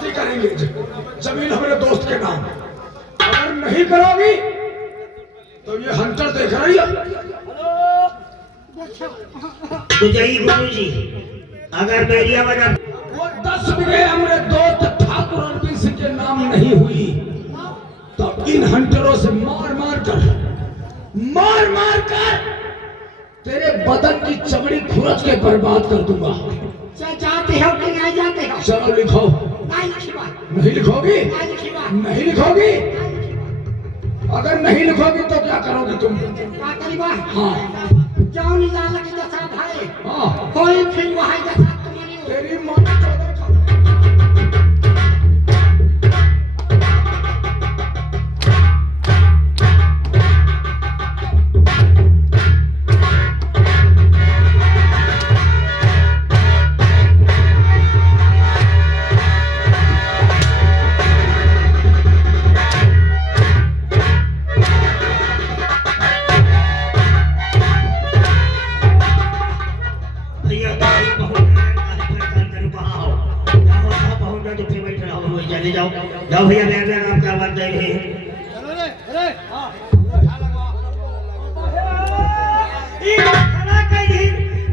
जबरदस्ती करेंगे जमीन हमारे दोस्त के नाम। अगर नहीं करोगी तो ये हंटर देख रही है। गुरुजी अगर मेरी आवाज वो 10 बीघे हमारे दोस्त ठाकुर अरविंद सिंह के नाम नहीं हुई तो इन हंटरों से मार मार कर तेरे बदन की चमड़ी खुरच के बर्बाद कर दूंगा। जाते हो कि नहीं जाते हो? चलो लिखो। नहीं लिखोगी? नहीं लिखोगी? अगर नहीं लिखोगी तो क्या करोगी तुम? हाँ जाओ निजाला के जैसा भाई। हाँ कोई फिर वहाँ जैसा तुम्हारी तेरी माँ जाओ भैया आप क्या बात है?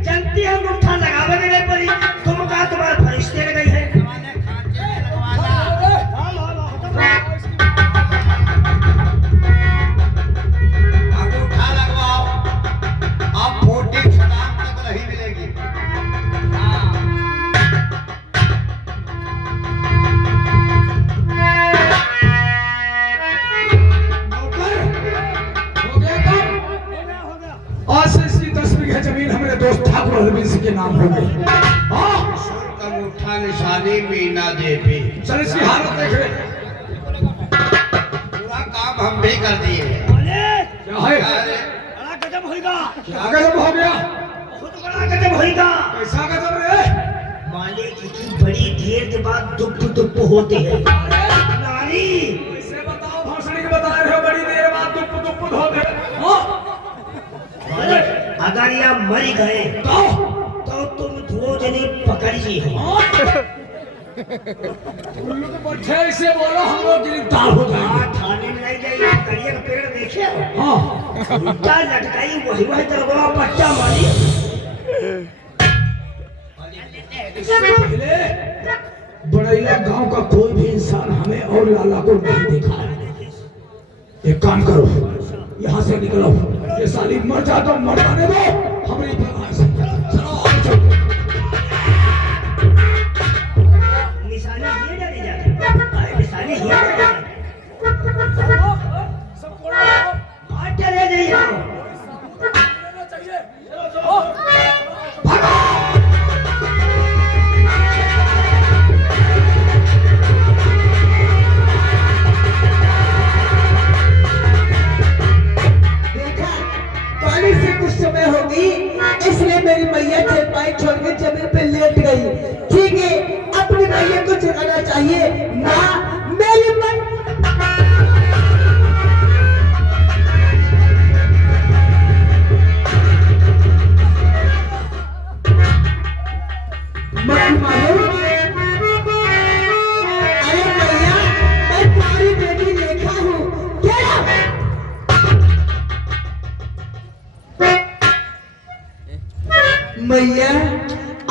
जनती हम उठा लगावे मेरे पर तुम का तुम्हारे फरिश्ते लग गई है। अंगूठा लगवाओ, अब 40 शराब तक नहीं मिलेगी। जमीन हमारे दोस्त ठाकुर अरविंद सिंह के नाम हो गई। अंगूठा निशानी मीना देवी। चल इसकी हालत देख रहे। पूरा काम हम भी कर दिए। क्या है? बड़ा गजब होगा। क्या गजब हो गया? बहुत बड़ा गजब होगा। कैसा गजब रे? मालिक की बड़ी देर के बाद दुप होते हैं। नानी कैसे बताओ? भाषण के बता रहे हो बड़ी देर बाद दुप होते हैं। अगर या मर गए तो तुम दो जने पकड़ जी हो। उल्लू के पट्टे ऐसे बोलो हम लोग गिरफ्तार हो जाएंगे। थाने में नहीं जाइए। करिए का पेड़ देखे हाँ उल्टा लटकाई वही दरबार बच्चा मारी। इससे पहले बड़ैया गांव का कोई भी इंसान हमें और लाला को नहीं देखा है। एक काम करो, यहाँ से निकलो। ये साली मर जा तो मर जाने दो। हमें निशानी ये डरी जाती। निशानी ये डरी जाती। बात चले नहीं हो। समय होगी इसलिए मेरी मैया चरपाई छोड़ के जमीन पे लेट गई। ठीक है, अपनी मैया को जगाना चाहिए। माँ मेरी मन अरे मैया मैं तुम्हारी बेटी देखा हूँ। क्या मैया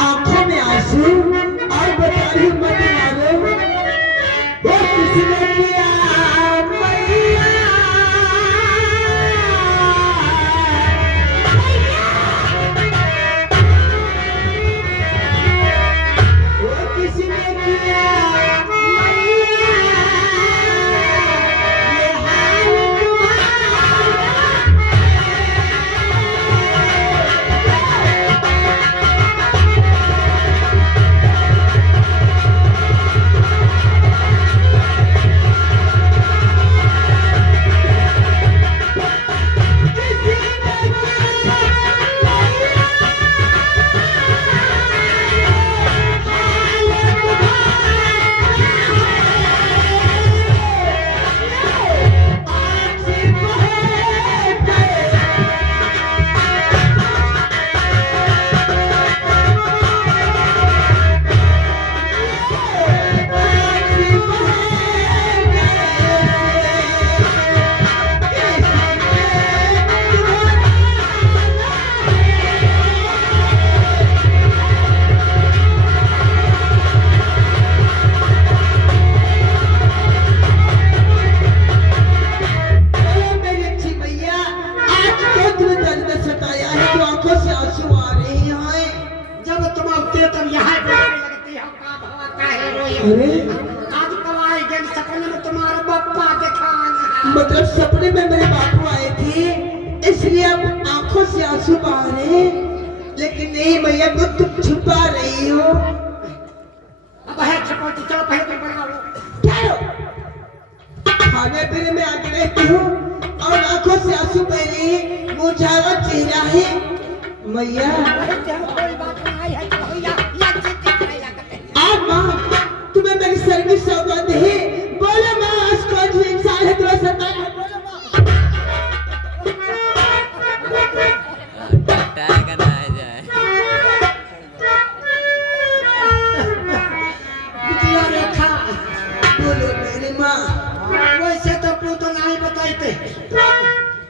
आंखों में आंसू और बता रही मत मारो। वो किसने किया मैया? वो किसने किया मैया? ये हाल तुम्हारा आज कल आई गए सपने में तुम्हारा पप्पा दिखाना। मतलब सपने में मेरे बापू आए थे, इसलिए अब आंखों से आंसू बहा रहे हैं। लेकिन नहीं भैया, को तुम छुपा रही हो। अब है छपो तो चलो पहले तुम बनाओ। क्या खाने पीने में आगे रहती हो और आंखों से आंसू बह रही है, मुरझाया चेहरा है। मैया कोई बात नहीं है तो भैया या चिंतित नहीं लगते। आज माँ तुम्हें मेरी सर की सौगात है। बोलो माँ, आज कौन सी इंसान है तुम्हें सताया है? बोलो माँ। बिटिया रेखा, बोलो मेरी माँ। वैसे तो तू तो नहीं बताइते,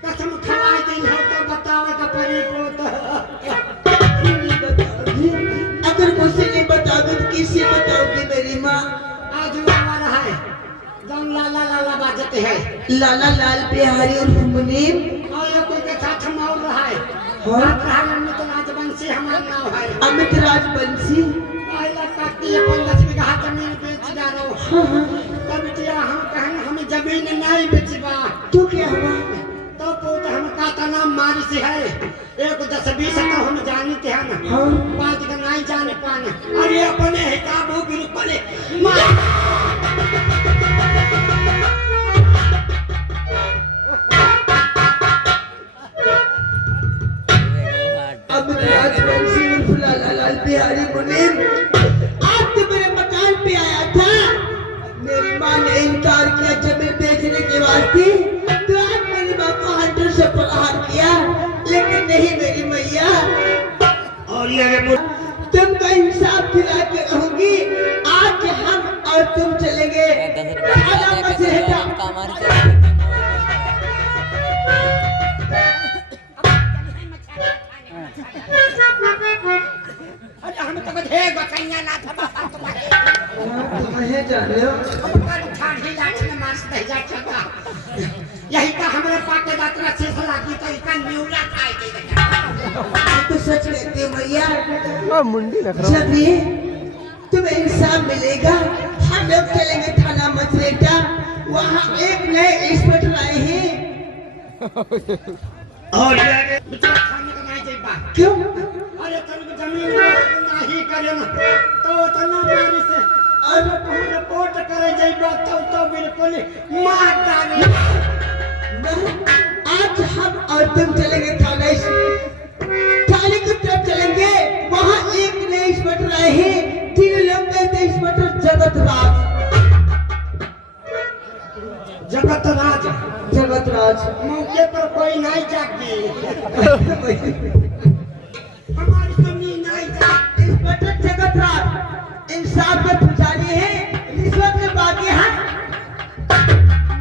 कसम खवाई दिन हो तो बतावे का परी पोत। नहीं बताओगी? अगर मुझसे नहीं बताओगे तो किससे बताओगी मेरी माँ? आज लावा रहा है, जौन लाला लाला बाजते हैं लाला लाल बिहारी और मुनीम। और ये कोई के साथ मोल रहा है। हाँ? बात रहा है अमित राजवंशी हमारा नाम है। अमित राजवंशी। आइला काटी है 50 बीघा जमीन बेच जा रहा हूँ। हाँ हाँ। तब बिटिया हम कहें हमें जमीन नहीं बेचबा तो क्या हुआ? तो पूत हम का नाम मारी से है। एक 10-20 तो हम जानते हैं ना। हाँ। बात का नहीं जाने पाना। और ये अपने हिसाब हो बिल्कुल पले मार। अमित राजवंशी उर्फ लाला लाल बिहारी मुनीम आज तो मेरे मकान पे आया था। मेरी माँ ने इनकार किया जमीन बेचने के वास्ते, तो आज मेरी माँ को हंटर से प्रहार किया। लेकिन नहीं मेरी मैया, और ये तुमको इंसाफ दिला के रहूंगी। आज हम और तुम चलेंगे थाना मसेहटा। अरे हम तो बधे गकैया ना था बाबा तुम्हारे। तुम्हें जान लो। पर ठाड़ी लाठ में मार दे जा चका। यही का हमरे पाके दातरा से लागी तो इका न्यूला खाई दे। तो सच कहती हो मैया। मुंडी लग रहा। जब ये तुम्हें इंसाफ मिलेगा, हम लोग चलेंगे थाना मसेहटा। वहाँ एक नए इंस्पेक्टर आए हैं। और ये बिचारा खाने का नहीं जाइबा। क्यों? अरे तन जमीन नहीं करे ना तो तना मारी से और रिपोर्ट करे जाइबा तो बिल्कुल मार डाले। आज हम और तुम चलेंगे थाने की तरफ चलेंगे। वहाँ एक नए इंस्पेक्टर आए हैं। 3 लोग कहते हैं इंस्पेक्टर जगत राज। जगत राज जगत राज मौके पर कोई नहीं जागी। हमारी जमीन नहीं जागी। इंस्पेक्टर जगत राज इंसाफ के पुजारी है, रिश्वत में बाकी है।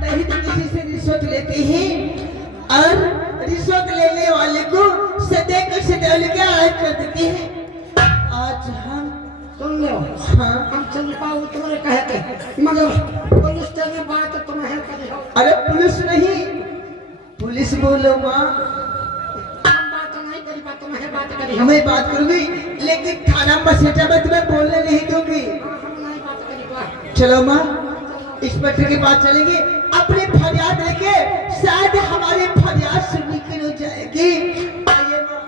नहीं तो किसी से रिश्वत लेते हैं और रिश्वत लेने वाले को सदै के सदै लेके आयत कर देते हैं। आज हम सुन लो, हाँ। हम चल पाओ तुम्हारे कहते मगर पुलिस तेरे बात तुम्हें करी हो। अरे पुलिस नहीं, पुलिस बोलो माँ। हम बात नहीं करी बात तुम्हें बात करी हो। हमें बात करूंगी, लेकिन थाना मसेहटा में तुम्हें बोलने नहीं दूंगी। हम नहीं बात करी बा। चलो माँ, इंस्पेक्टर के पास चलेंगे अपनी फरियाद लेके। शायद हमारी फरियाद सुनने की हो जाएगी। आइए माँ।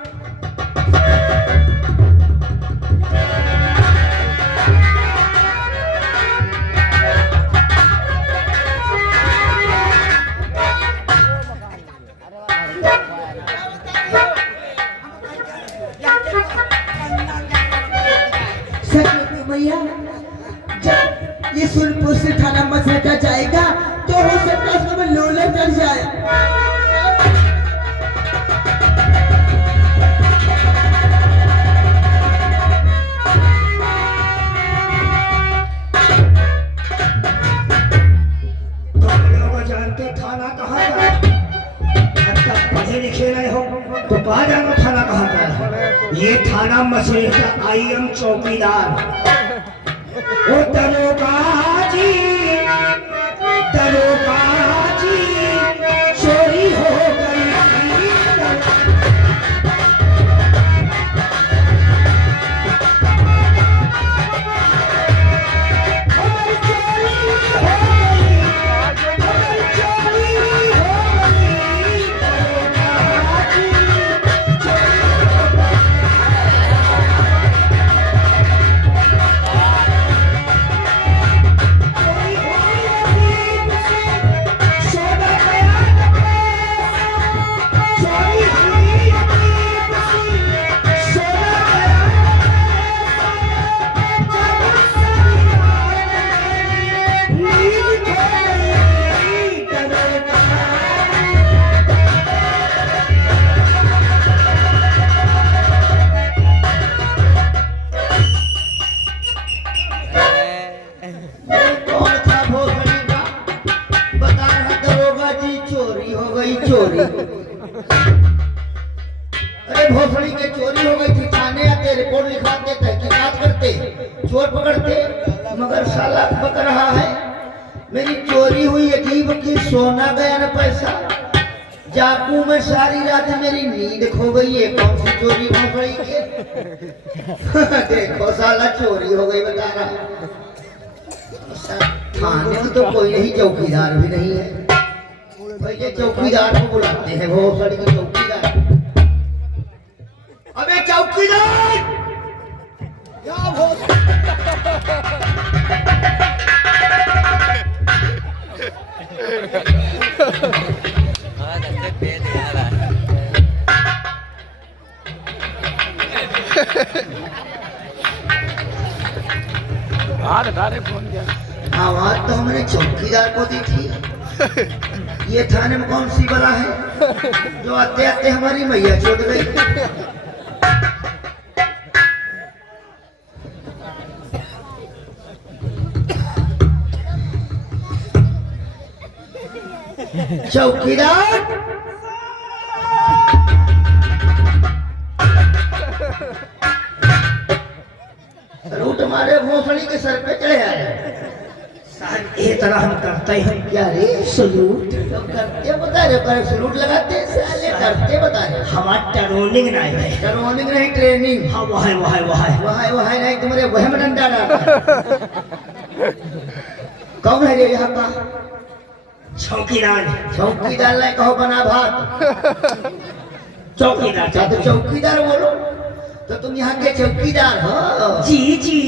भैया जब ये सुरपुर से थाना मसेहटा जाएगा तो हो सकता है उसमें लोलर चढ़ जाए। जानते थाना कहाँ का? अच्छा पढ़े लिखे नहीं हो तो कहा जानो थाना कहाँ का है? ये थाना मसेहटा IM चौकीदार। ओ दरोगा जी, दरोगा जी, चोरी हो गई। हमारी ये कौन था भोसड़ी का? बता रहा दरोगा जी चोरी हो गई चोरी। अरे भोसड़ी के चोरी हो गई थी, थाने आते रिपोर्ट लिखवाते तहकीकात करते चोर पकड़ते, मगर साला बक रहा है मेरी चोरी हुई अजीब की, सोना गया न पैसा, जाकू में सारी रात मेरी नींद खो गई। ये कौन सी चोरी भोसड़ी के? देखो साला चोरी हो गई बता रहा। थाने में तो कोई नहीं, चौकीदार भी नहीं है। भाई ये चौकीदार को बुलाते हैं, भोसड़ी के चौकीदार। अबे चौकीदार क्या भोसड़ी? आवाज तो हमने चौकीदार को दी थी। ये थाने में कौन सी बला है जो आते आते हमारी मैया चोट गई? चौकीदार रूट हमारे भोसड़ी के सर पे चढ़े आए। साहब ये तरह हम करते हैं क्या रे? सलूट तो करते बता रहे, पर सलूट लगाते साले करते बता रहे। हमारा ट्रेनिंग नहीं है, ट्रेनिंग नहीं ट्रेनिंग। हाँ वह है नहीं, तुम्हारे वह में डंडा डाला। कौन है रे यहाँ का? चौकीदार। चौकीदार नहीं कहो बना भात। चौकीदार तो चौकीदार बोलो, तो तुम यहाँ के चौकीदार हो? जी जी।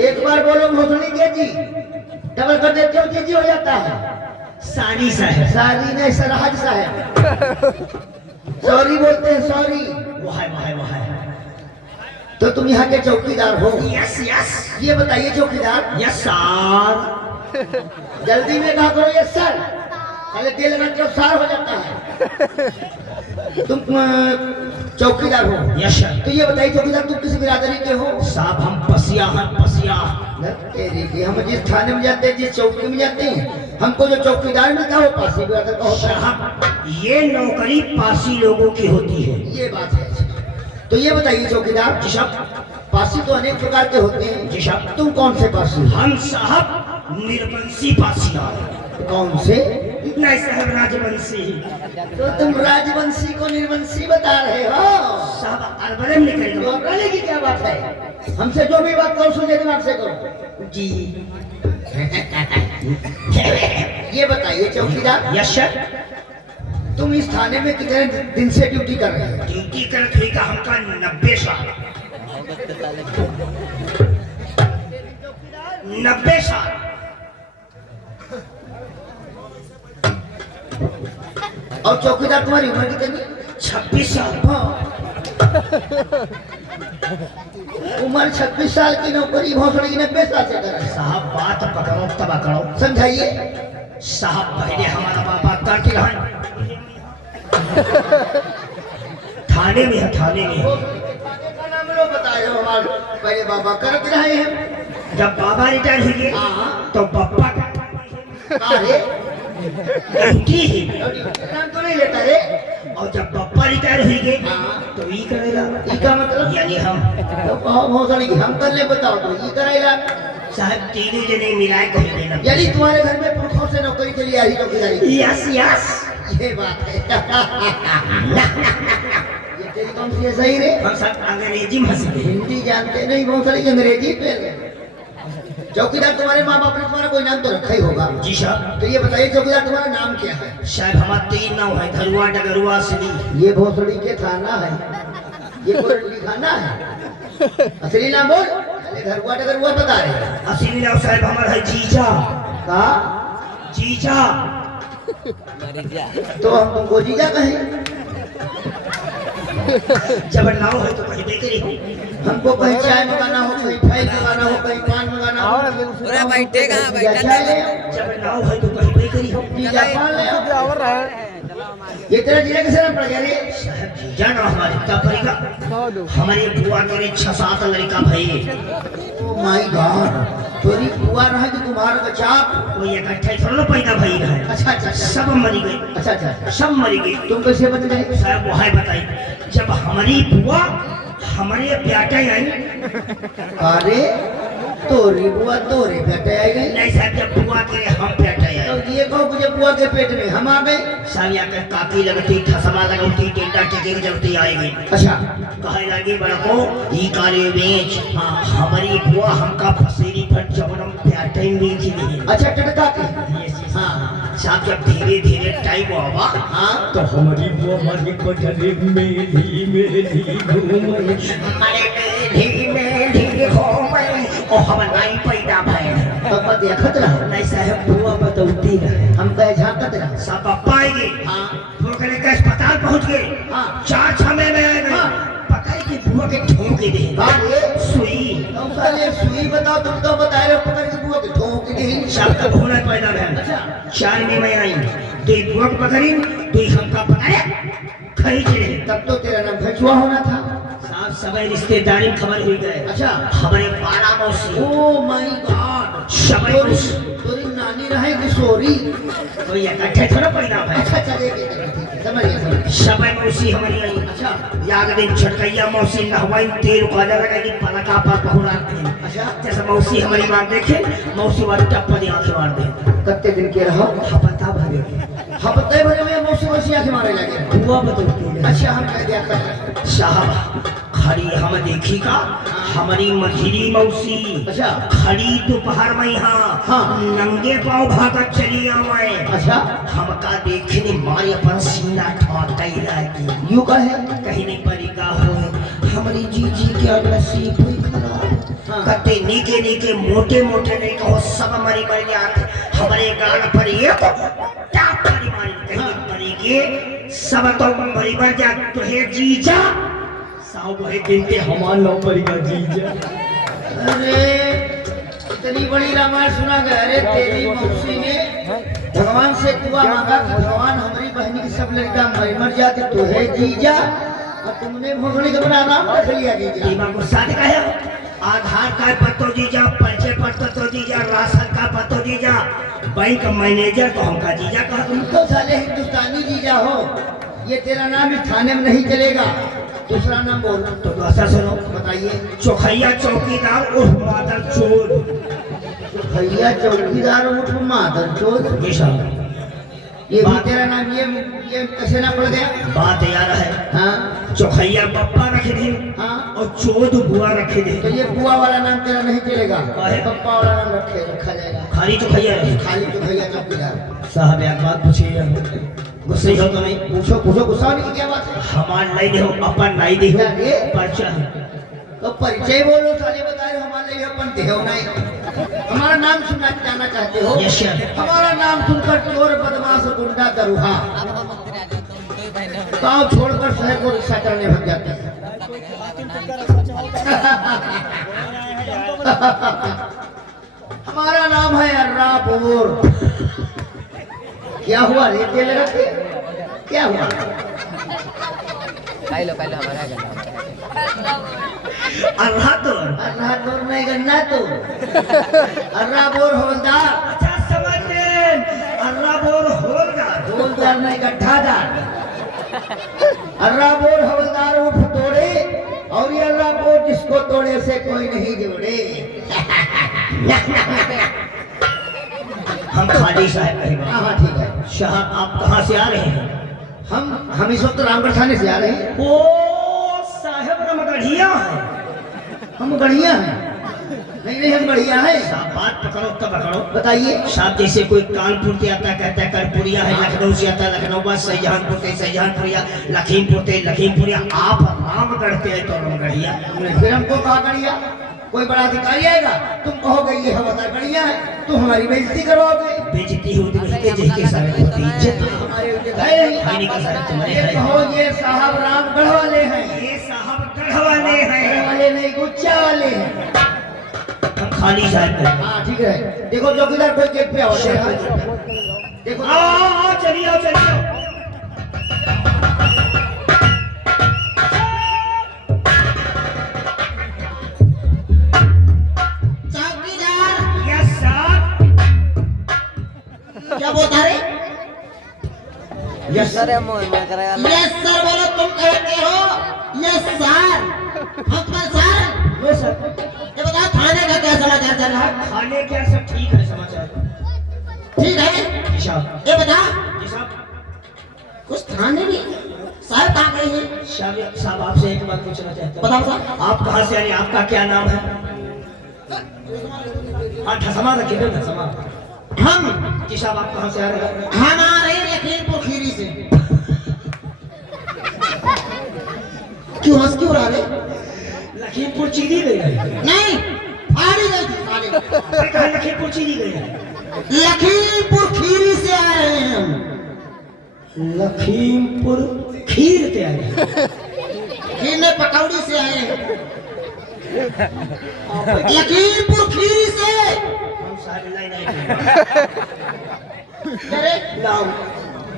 एक बार बोलो भोसड़ी के जी, डबल कर देते हो जी हो जाता है। सारी साहब। सारी नहीं सरहज साहब। सॉरी बोलते हैं सॉरी। वह है। तो तुम यहाँ के चौकीदार हो? Yes yes. ये बताइए चौकीदार। Yes sir. जल्दी में कहा करो यस सर, पहले तेल लगाते हो सार हो जाता है। तुम चौकीदार हो? Yes sir. तो ये बताइए चौकीदार तुम किस बिरादरी के हो? साहब हम पसिया हैं, पसिया। हम जिस थाने में जाते हैं, जिस चौकी में जाते हैं, हमको जो चौकीदार मिलता है वो पासी बिरादर का होता है। ये नौकरी पासी लोगों की होती है। ये बात है। तो ये बताइए चौकीदार। जी साहब। पासी तो अनेक प्रकार के होते हैं। जी साहब। तुम कौन से पासी? हम साहब निर्वंशी पासीदार। कौन से? नहीं साहब राजवंशी। तो तुम राजवंशी को निर्वंशी बता रहे हो? साहब अरबरम निकल गए। बोलने की क्या बात है? हमसे जो भी बात करो सुनिए दिमाग से करो। जी। ये बताइए चौकीदार। Yes sir. तुम इस थाने में कितने दिन से ड्यूटी कर रहे हो? ड्यूटी करने का हमका 90 साल। 90 साल। और चौकीदार तुम्हारी उम्र कितनी? 26 साल। उम्र 26 साल की नौकरी भोसड़ी 90 साल से कर रहे। साहब बात पकड़ो तब करो, समझाइए। साहब पहले हमारा बाबा काटी रहा थाने में है, थाने में। का नाम लो बताए हो? हमारे पहले बाबा करते रहे हैं। जब बाबा रिटायर हुए तो पापा नाम तो नहीं लेता रे। और जब पापा रिटायर हुए तो ये करेगा। ये का मतलब यानी हम तो कहो भोसड़ी हम कर ले बताओ तो ये करेगा। साहब तीनों जने मिलाए को देना। यानी तुम्हारे घर में पुरखों से नौकरी चली आ रही चौकीदारी? Yes yes. ये बात है। ये तेरी कौन सी है सही रे? हम सब अंग्रेजी में हिंदी जानते नहीं, भोसड़ी अंग्रेजी पे। चौकीदार तुम्हारे माँ बाप ने तुम्हारा कोई नाम तो रखा ही होगा? जी साहब। तो ये बताइए चौकीदार तुम्हारा नाम क्या है? शायद हमारा 3 नाम है, धरुआ डगरुआ सिली। ये भोसड़ी के थाना है, ये कोई थाना है। असली नाम बोल। धरुआ डगरुआ बता रहे। असली नाम साहब हमारा है जीजा। का? जीजा। तो हम तुमको जीजा कहें? जब नाव है तो कहीं देते रहो। हमको कहीं चाय मंगाना हो, कहीं फाइल मंगाना हो, कहीं पान मंगाना हो। अरे बैठे कहाँ बैठा? जब नाव है तो कहीं देते रहो। जीजा पान ले आओ। ये तेरा जीजा कैसे नाम पड़ गया रे? साहब जीजा ना हमारे क्या पड़ेगा? हमारी बुआ तेरे 6-7 लड़का भाई। ओ माय गॉड, तोरी बुआ रहा कि तुम्हारा बच्चा कोई इकट्ठे थोड़ा पैदा भाई रहा। अच्छा अच्छा, सब मरी गई। अच्छा अच्छा, सब मरी गई। तुम कैसे बच गए? साहब वो है बताई, जब हमारी बुआ हमारे बेटे आई। अरे तोरी बुआ तोरे बेटे आई गई? नहीं साहब, जब बुआ के हम बेटे आए तो ये कहो मुझे बुआ के पेट में हम आ गए। साहब यहाँ पे काकी लगती, ठसमा लगती, टेंटा टेके की जरूरत आई गई। अच्छा, कहे लगी बड़ा को ये कार्य बेच। हाँ, हमारी बुआ हमका फसेरी पर जबरम बेटे बेच दी। अच्छा टटका के। हाँ साहब, जब धीरे धीरे टाइम हुआ हाँ तो हमारी वो हमारी कोठरी मेली मेली घूमे धीमे घूमे ओ हम नहीं पैदा भए। पापा देखत रहो? नहीं साहब, बुआ बतौती रहे, हम कहे झांकत रहो। सब पापा आएंगे। हाँ, ठोकने के अस्पताल पहुंच गए। हाँ, 4-6 में आए गए। पता है कि बुआ के ठोक दे। हाँ ये सुई, साले सुई बताओ, तुम तो बता रहे हो पता है कि बुआ के ठोक दे। सब का होना पैदा भए। अच्छा, 4 में आई, 2 बुआ को पकड़ी, 2 हमका पकड़े खींचे। तब तो तेरा नाम खचुआ होना था। साहब सभी रिश्तेदारी खबर हुई गए। अच्छा, हमारे बाड़ा मौसी। ओ माय गॉड, सभी तोरी नानी रहे कि सोरी तो ये इकट्ठे थोड़ा पैदा भए। अच्छा चलेगी, समझ गया। सभी मौसी हमारी आई। अच्छा, याद दिन छटकैया मौसी नहवाई तेल काजा लगा कि पलका पर पहुरा थे। अच्छा, जैसे मौसी हमारी मार देखे, मौसी वाली टप्पा दी आंखें मार दे। कितने दिन के रहो? हपता भरे। हपते भरे में मौसी आंखें मारे लगे। बुआ बताओ। अच्छा, हम कह दिया साहब खड़ी हम देखी का हमारी मझिली मौसी। अच्छा, खड़ी दोपहर में यहाँ हाँ। नंगे पाँव भागत चली आवे। अच्छा, हमका देखने मारे अपन सीना ठोकई लगी। यूं कहे कहीं नहीं परिका हो हमारी जीजी के नसीब हुई खराब। हाँ। कते नीके नीके मोटे मोटे नहीं कहो, सब मरी मरी आते हमारे गाल पर ये टाप मरी मरी कहीं मरी के सब तो मरी मर जा। तो है जीजा साहब वही बिनते हमार लो पड़ेगा जीजा। अरे इतनी बड़ी रामायण सुना गया। अरे तेरी मौसी ने भगवान से दुआ मांगा कि भगवान हमारी बहनी की सब लड़का मर जाते तो है जीजा, और तुमने भोगनी का बना नाम रख लिया जीजा। इमाम को शादी का है, आधार कार्ड पर तो जीजा, परिचय पत्र तो जीजा, राशन कार्ड पर तो जीजा, बैंक मैनेजर तो हमका जीजा कहा। तुम तो साले हिंदुस्तानी जीजा हो, ये तेरा नाम इस थाने में नहीं चलेगा। दूसरा नाम बोल तो दूसरा सुनो, बताइए। चौखैया चौकीदार उर्फ मादर चोर। चौखैया चौकीदार उर्फ मादर चोर, ये भी तेरा नाम? ये कैसे नाम पड़ गया? बात यार है। हाँ, चौखैया पप्पा रखे थे। हाँ, और चोद बुआ रखे थे। तो ये बुआ वाला नाम तेरा नहीं चलेगा, पप्पा वाला नाम रखा जाएगा। खाली चौखैया, खाली चौखैया चौकीदार। साहब एक बात पूछिए, गुस्से हो तो नहीं? पूछो पूछो, गुस्सा होने की क्या बात है? हमार नहीं दे अपन नहीं दे परिचय तो परिचय बोलो साले, बता रहे हमारे लिए अपन देहो नहीं। हमारा नाम सुनना जाना चाहते हो? Yes sir. हमारा नाम सुनकर चोर बदमाश गुंडा दरुहा गाँव छोड़कर शहर को रिक्शा चलाने भाग जाते हैं। हमारा नाम है अर्रापुर। क्या हुआ रे तेल रखे? क्या हुआ? अर्रापुर नहीं गन्ना तो अर्रापुर हवलदार। अच्छा समझ गए, अर्रापुर हवलदार नहीं गड्ढादार। अर्रापुर हवलदार उठ तोड़े, और ये अर्रापुर जिसको तोड़े से कोई नहीं जोड़े। हम खाली साहब कहेंगे। हाँ ठीक है साहब, आप कहाँ से आ रहे हैं? हम इस वक्त रामगढ़ थाने से आ रहे हैं। ओ साहब हम गढ़िया हैं। हम गढ़िया हैं? नहीं हम बढ़िया है। बात पकड़ो तब पकड़ो, बताइए। साहब जैसे कोई कानपुर से आता कहता है कर्पूरिया है, लखनऊ से आता है लखनऊ, बस शाहजहानपुर से शाहजहानपुरिया, लखीमपुर से लखीमपुरिया। आप रामगढ़ से है तो रामगढ़िया। फिर हमको कहा गढ़िया? कोई बड़ा अधिकारी आएगा, तुम कहोगे ये हवलदार गढ़िया है, तुम हमारी बेइज्जती करोगे। बेइज्जती होती है जिसके सारे होती इज्जत हमारे है नहीं का सारे तुम्हारे है। कहो ये साहब रामगढ़ वाले हैं, ये साहब गढ़ वाले हैं, वाले नहीं गुच्चा वाले हैं। हम खाली साहब। हाँ ठीक है, देखो चौकीदार कोई गेट पे आओ। देखो चलिए आओ चलिए। क्या बोलता रे? Yes sir. यस सर बोलो, तुम कहते हो यस सर। हम तुम्हारे सर। No sir. ये बताओ थाने का क्या समाचार चल रहा है? खाने क्या सब ठीक है समाचार। ठीक है जी साहब। ये बता, जी साहब। कुछ थाने में साहब कहाँ गए हैं? साहब आपसे एक बात पूछना चाहता हूँ। बताओ साहब। आप कहाँ से आए? आपका क्या नाम है? हाँ ठसमा रखिए ना, ठसमा। हम जी साहब आप कहाँ से आ रहे हैं? हमारे लखीमपुर खीरी से। क्यों हंस क्यों रहा रे? लखीमपुर चीनी गई है। नहीं, फाड़ी गई थी फाड़ी। कहाँ लखीमपुर चीनी गई है? लखीमपुर खीरी से आ रहे हैं हम। लखीमपुर खीर पे आए हैं। खीर में पकौड़ी से आए हैं। लखीमपुर खीरी से। हम सारे लाइन आए अरे नाम।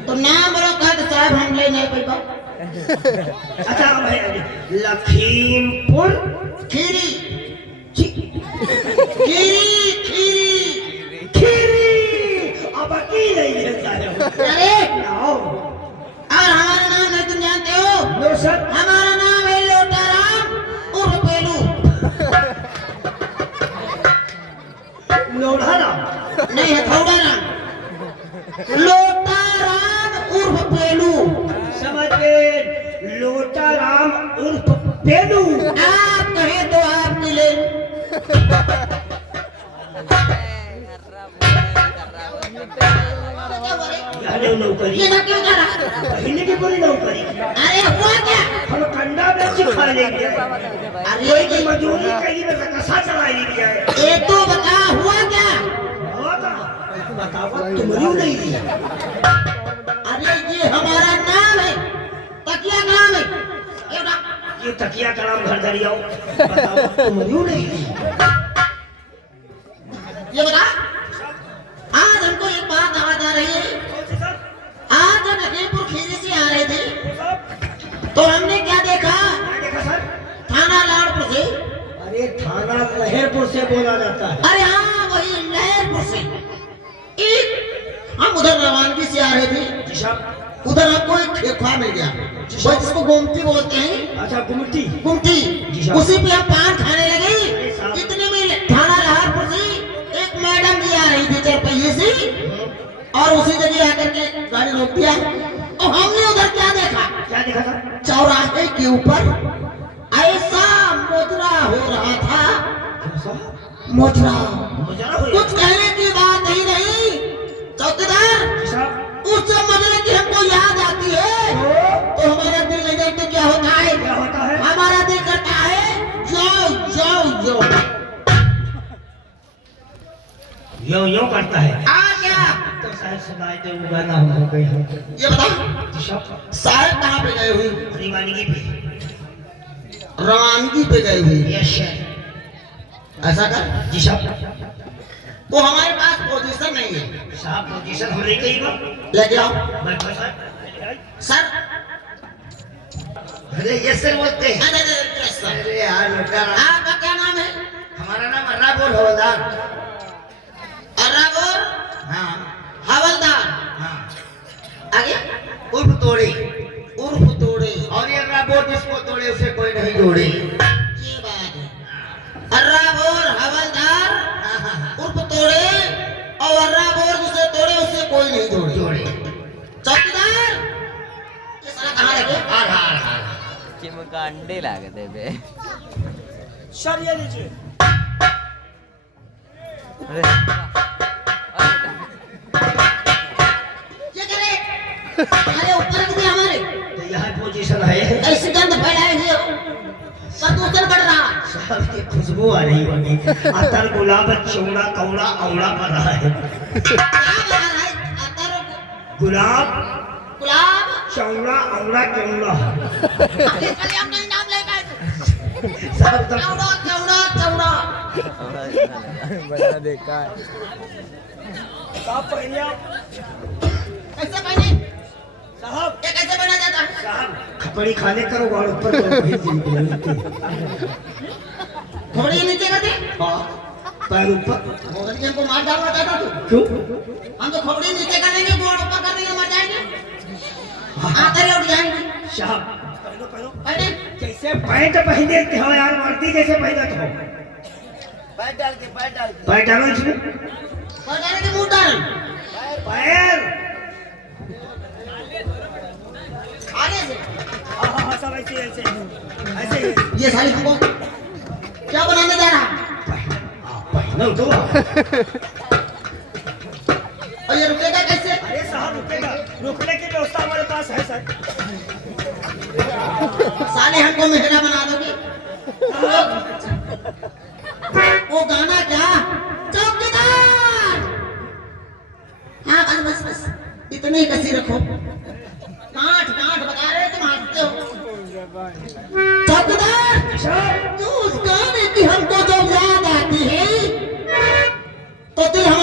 तो नाम बोलो कहा तो साहब हम ले नहीं पाएगा। अच्छा हम है लखीमपुर खीरी खीरी खीरी। खीरी। अब अकेले नहीं है साहब। अरे नाम। और हमारा नाम है, तुम जानते हो? No sir. हमारा नाम है लोटाराम उर्फ पेलू। लोढ़ा नाम। नहीं है थोड़ा नाम। लोटाराम उर्फ पेलू। समझ गए? लोटा राम उर्फ पेलू। आप कहे तो आप मिले। नौकरी ये सब क्यों कर रहा? पहले की पूरी नौकरी। अरे हुआ क्या? हम कंडा बेच खा लेंगे। अरे कोई की मजदूरी कहीं में कसा चलाई नहीं है। ये तो बता हुआ क्या? बताओ तुम्हारी नहीं दी। अरे ये हमारा नाम है, तकिया का नाम है। ये उठा। ये तकिया का नाम घर दरियाओ। बताओ तुम्हारी नहीं दी। ये बता, आज हमको एक बात आवाज आ रही है। आज जब लखीमपुर खीरी से आ रहे थे तो हमने क्या देखा? थाना लाड़पुर से। अरे थाना लहरपुर से बोला जाता है। अरे हाँ वही लहरपुर से। एक हम उधर रवानगी से आ रहे थे। जी साहब। उधर हमको एक खेखवा मिल गया, वो जिसको गोमती बोलते हैं। अच्छा गुमटी। गुमती। जी साहब। उसी पे हम पान खाने लगे। अरे साहब। इतने में थाना लाड़पुर से एक मैडम जी आ रही थी 4 पहिए से, और उसी जगह आकर के गाड़ी रोक दिया। और हमने उधर क्या देखा? क्या देखा था? चौराहे के ऊपर ऐसा मोजरा हो रहा था। मोजरा मुजरा हुई। कुछ कहने की बात ही नहीं। चौकीदार, जी साहब। उस मोजरे की हमको याद आती है तो हमारा दिल नहीं देखते क्या होता है? क्या होता है? हमारा दिल करता है जो जो जो यो करता है। आ क्या? तो शायद सुनाई दे वो गाना हो गई है। ये बता, जी साहब। साहब कहाँ पे गए हुई? दीवानगी पे। रवानगी पे गए हुई। Yes sir. ऐसा कर, जी साहब। तो हमारे पास पोजीशन नहीं है। साहब पोजीशन हो रही कहीं बार। लेके आओ बैठो साहब। सर। अरे ये सर बोलते हैं। अरे सर, अरे यार लुटा। आपका क्या नाम है? हमारा नाम अर्रा बोल हवलदार। अर्रागोर हाँ हवलदार। हाँ। आगे उर्फ तोड़ी। उर्फ तोड़े। और ये अर्रा बोल जिसको तोड़े उसे कोई नहीं जोड़े। ये बात है। अर्रागोर हवलदार उर्फ तोड़े, और अर्रागोर जिसे तोड़े उसे कोई नहीं तोड़े। जोड़े। चौकीदार, ये साला कहाँ रखे? चिमका अंडे लागते बे सर ये लीजिए। अरे ये करे? अरे ऊपर रख दिया हमारे। तो यहाँ पोजीशन है। ऐसी गंध फैलाए हुए हो, प्रदूषण बढ़ रहा। साहब की खुशबू आ रही होगी। अतर गुलाब चौड़ा कौड़ा औड़ा पड़ रहा है। क्या बना रहा है? अतर गुलाब गुलाब। चौड़ा औड़ा केवड़ा। आगे चले, हम नहीं नाम ले गए। साहब तो चौड़ा चौड़ा चौड़ा। बड़ा देखा है साहब पहले आप। कैसे बने? साहब ये कैसे बना जाता है? साहब खपड़ी खाने करो और ऊपर तो वही जी। थोड़ी नीचे कर दे। हाँ पैर ऊपर। मोहन हमको मार डालना चाहता तू? क्यों? हम तो खोपड़ी नीचे कर देंगे, गोड़ ऊपर कर देंगे, मर जाएंगे। आते रहो जाएंगे। साहब अरे जैसे पैंट पहने हो यार, वर्दी जैसे पहनत हो। पैर डाल के पैर डालो इसमें। पैर डाल के मुंह डाल। पैर आगे से हाँ सब ऐसे ये साली हमको क्या बनाने जा रहा? पहनो तो। और ये रुकेगा कैसे? अरे साहब रुकेगा, रुकने की व्यवस्था हमारे पास है सर। साले हमको मेहरा बना दोगे? वो गाना क्या? चौकीदार। हाँ बस बस बस इतने ही कसी रखो। काट काट बता रहे तुम हंसते हो। चौकीदार, तू उस गाने की हमको जो याद आती है तो दिल हमारा